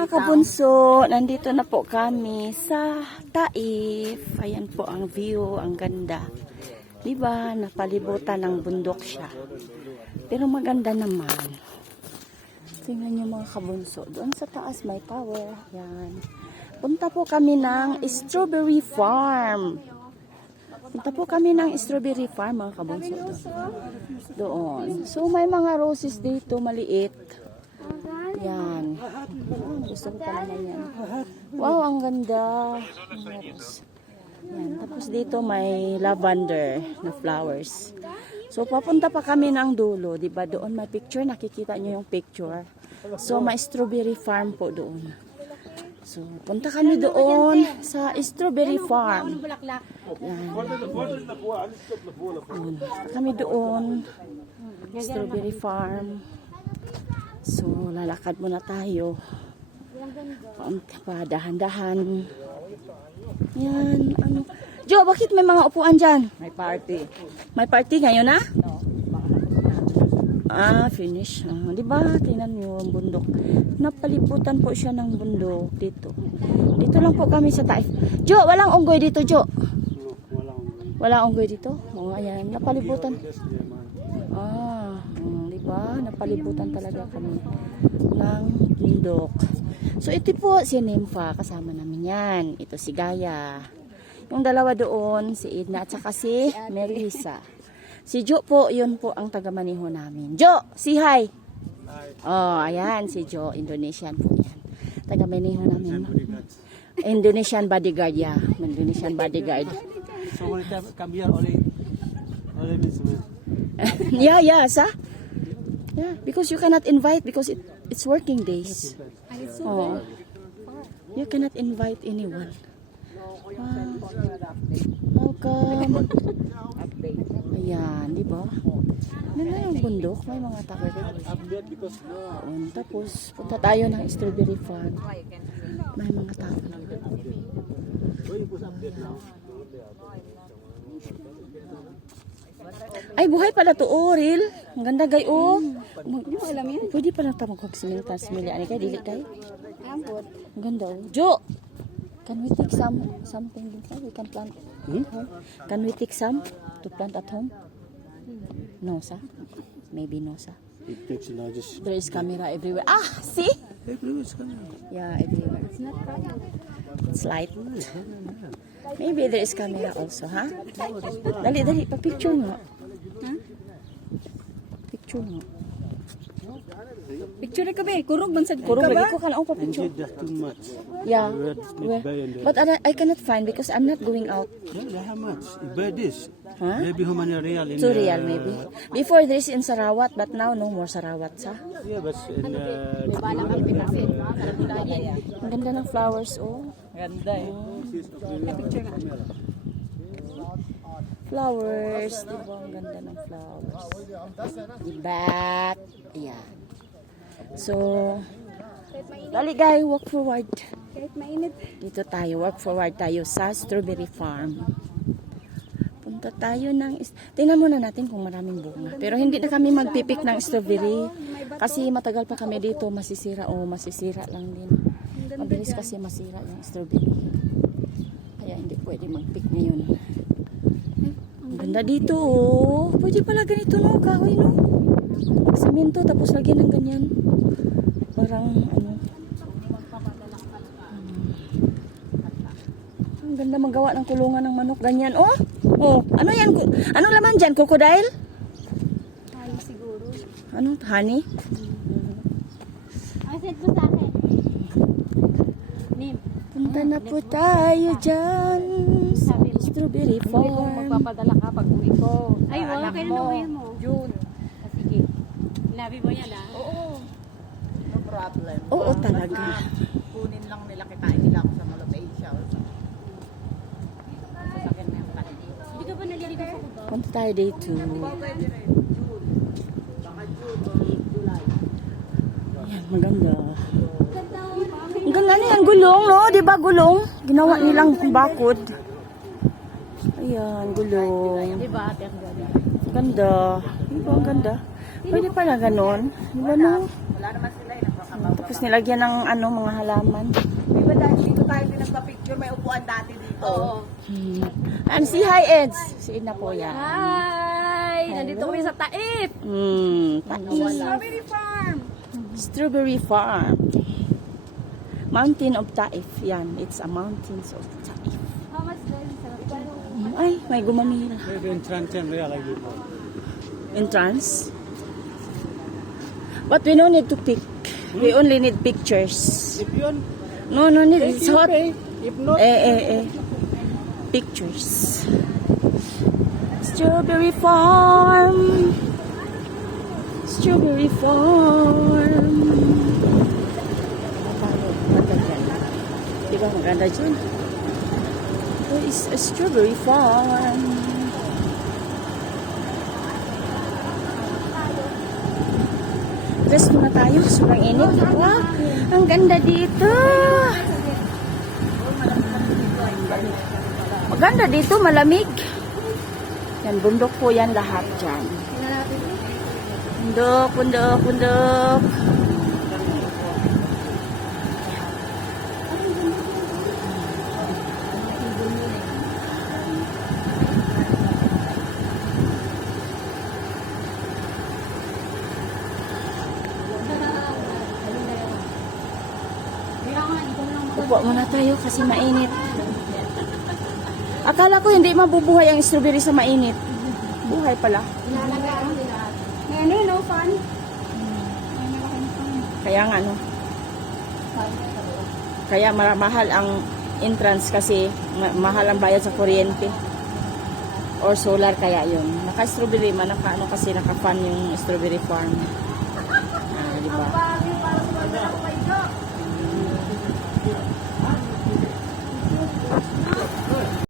Mga kabunso, nandito na po kami sa Taif. Ayan po ang view, ang ganda. Diba, napalibutan ng bundok siya. Pero maganda naman. Tingnan nyo mga kabunso, doon sa taas may tower. Yan. Punta po kami ng strawberry farm. Punta po kami ng strawberry farm mga kabunso. Doon. So may mga roses dito, maliit. Yan. Gusto ko pa naman yan. Wow, ang ganda. Yan. Tapos dito may lavender na flowers. So papunta pa kami ng dulo, 'di ba? Doon may picture, nakikita niyo yung picture. So may strawberry farm po doon. So punta kami doon sa strawberry farm. Yan. Kami doon. Strawberry farm. So, lalakad muna tayo. Dahan-dahan. Yan, ano. Jo, bakit may mga upuan dyan? May party. May party ngayon na? No. Finish. Diba? Tingnan nyo ang bundok. Napalibutan po siya ng bundok dito. Dito lang po kami sa Taif. Jo, walang unggoy dito, Jo. Walang unggoy dito? O, ayan. Napalibutan. Diba? Napalibutan talaga kami ng bundok. So, ito po si Nympha. Kasama namin yan. Ito si Gaya. Yung dalawa doon, si Edna at saka si Melissa. Si Jo po, yun po ang taga-maniho namin. Jo, si hi! Oh, ayan, si Jo. Indonesian po yan. Taga-maniho namin. Indonesian bodyguard, yeah. Indonesian bodyguard. So, when you come here, only means Yeah, sa? Yeah, because you cannot invite because it's working days. Oh. You cannot invite anyone. Wow. Welcome. Ayan, di ba? Ano na yung bundok? May mga tao. Tapos, punta tayo ng strawberry farm. May mga tao. Ay, buhay pala to, real. Ang ganda, gay, Hindi mo alam yan. Pwede pala tayo magkaksimilita. Similya, ani kayo, dili kayo. Ang ganda, Jo! Can we take something inside? We can plant at home? Can we take some to plant at home? No, sa? Maybe no, sa? it takes the largest. There is camera everywhere. See? Everywhere is coming. Yeah, everywhere. It's light. Maybe there is camera also, ha? Dali, pa-picture mo. Picture mo. Picture ka ba? Kurog man sa Kurog lagi ko kan pa picture. Indeed, that's too much. Yeah. Where? But I cannot find because I'm not going out. Yeah, how much? Buy this. Huh? Maybe how many real in 2 real maybe. Before there is in Sarawat, but now no more Sarawat, sa? Yeah, but in Ang ganda ng flowers, Ganda eh. Flowers, diba? Ang ganda ng flowers. Diba? Yeah. So, dali guys, walk forward. Kahit mainit. Dito tayo, walk forward tayo sa strawberry farm. Punta tayo ng... Tingnan muna natin kung maraming bunga. Pero hindi na kami magpipik ng strawberry. Kasi matagal pa kami dito, masisira lang din. Mabilis kasi masira yung strawberry. Kaya hindi pwede magpick ngayon. Ang ganda dito, Pwede pala ganito, no? Kahoy, no? Semento, tapos lagyan ng ganyan. Parang, ang ganda magawa ng kulungan ng manok. Ganyan, ano yan? Anong laman dyan? Crocodile? Honey siguro. Ano? Honey? Aset mo sa akin. Nim. Punta na po tayo dyan. Sabi mo. Strawberry Uwi ko, farm. magpapadala ka pag uwi ko. Ay, wala Anak kayo mo. na uwi mo. June. Sige. Sinabi mo yan, Oo. No problem. Oo, talaga. Basta kunin lang nila, kitain nila ako sa Mall of Asia or sa sasakyan na yung kanina. Hindi ka ba naliligo sa kubo? Punta tayo day 2. Pwede rin. June. Baka June or July. Ayan, maganda. Ang ganda na yan, gulong, no? Diba gulong? Ginawa nilang bakod. Ayan, gulong. Diba, ate, ang ganda. Ganda. Diba, ang ganda. Pwede pala ganon. Diba, no? Wala naman sila eh. Napakababa. Tapos nilagyan ng ano, mga halaman. Di ba dahil dito tayo pinagpa-picture, may upuan dati dito. Oo. And si Hi Eds. Si Ina po yan. Hi! Nandito kami sa Taif. Taif. Strawberry farm! Strawberry Farm. Mountain of Taif. Yan. It's a mountains of Taif. How much then? Ay, may gumamira. Maybe in 10 real like this. Entrance. But we don't need to pick. We only need pictures. If you want, No need. It's hot. pay. If not, Pictures. Strawberry Farm. Strawberry Farm. Diba maganda dyan? There is a strawberry farm. Dress muna tayo. Sobrang init. Wow, ang ganda dito. Maganda dito, malamig. Yan, bundok po yan lahat dyan. Bundok, bundok, bundok. Upo muna tayo kasi mainit. Akala ko hindi mabubuhay ang strawberry sa mainit. Buhay pala. Ano, no fun? Kaya nga no. Kaya mahal ang entrance kasi mahal ang bayad sa kuryente. Or solar kaya yun. Naka-strawberry man, naka-ano kasi naka-fan yung strawberry farm.